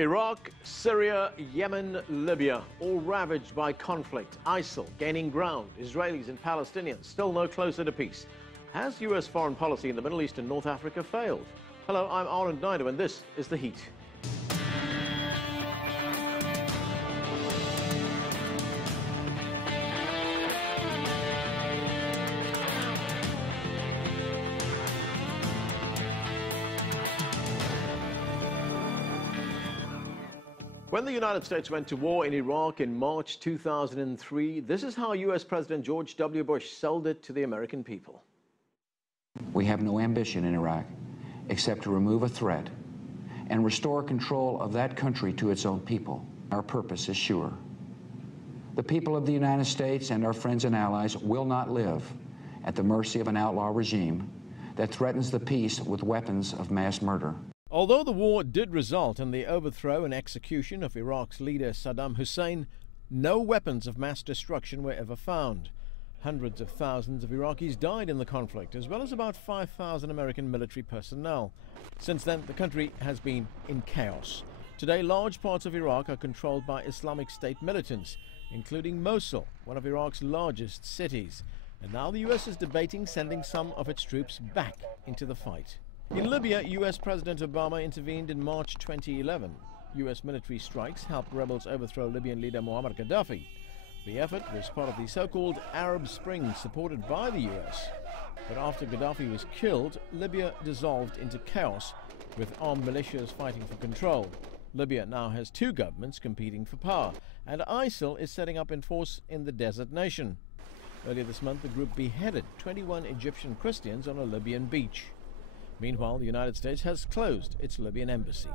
Iraq, Syria, Yemen, Libya, all ravaged by conflict. ISIL gaining ground. Israelis and Palestinians still no closer to peace. Has U.S. foreign policy in the Middle East and North Africa failed? Hello, I'm Arnold Naidu, and this is The Heat. When the United States went to war in Iraq in March 2003, this is how U.S. President George W. Bush sold it to the American people. We have no ambition in Iraq except to remove a threat and restore control of that country to its own people. Our purpose is sure. The people of the United States and our friends and allies will not live at the mercy of an outlaw regime that threatens the peace with weapons of mass murder. Although the war did result in the overthrow and execution of Iraq's leader Saddam Hussein, no weapons of mass destruction were ever found. Hundreds of thousands of Iraqis died in the conflict, as well as about 5,000 American military personnel. Since then, the country has been in chaos. Today, large parts of Iraq are controlled by Islamic State militants, including Mosul, one of Iraq's largest cities. And now the U.S. is debating sending some of its troops back into the fight. In Libya, U.S. President Obama intervened in March 2011. U.S. military strikes helped rebels overthrow Libyan leader Muammar Gaddafi. The effort was part of the so-called Arab Spring supported by the U.S. But after Gaddafi was killed, Libya dissolved into chaos, with armed militias fighting for control. Libya now has two governments competing for power, and ISIL is setting up in force in the desert nation. Earlier this month, the group beheaded 21 Egyptian Christians on a Libyan beach. Meanwhile, the United States has closed its Libyan embassy.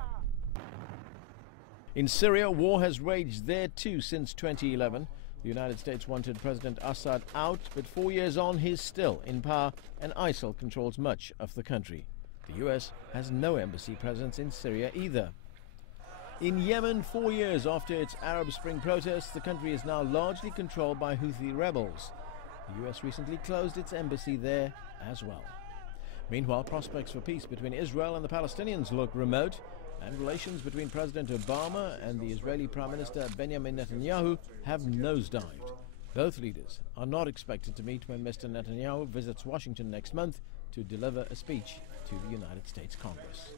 In Syria, war has raged there too since 2011. The United States wanted President Assad out, but 4 years on, he's still in power, and ISIL controls much of the country. The U.S. has no embassy presence in Syria either. In Yemen, 4 years after its Arab Spring protests, the country is now largely controlled by Houthi rebels. The U.S. recently closed its embassy there as well. Meanwhile, prospects for peace between Israel and the Palestinians look remote, and relations between President Obama and the Israeli Prime Minister Benjamin Netanyahu have nosedived. Both leaders are not expected to meet when Mr. Netanyahu visits Washington next month to deliver a speech to the United States Congress.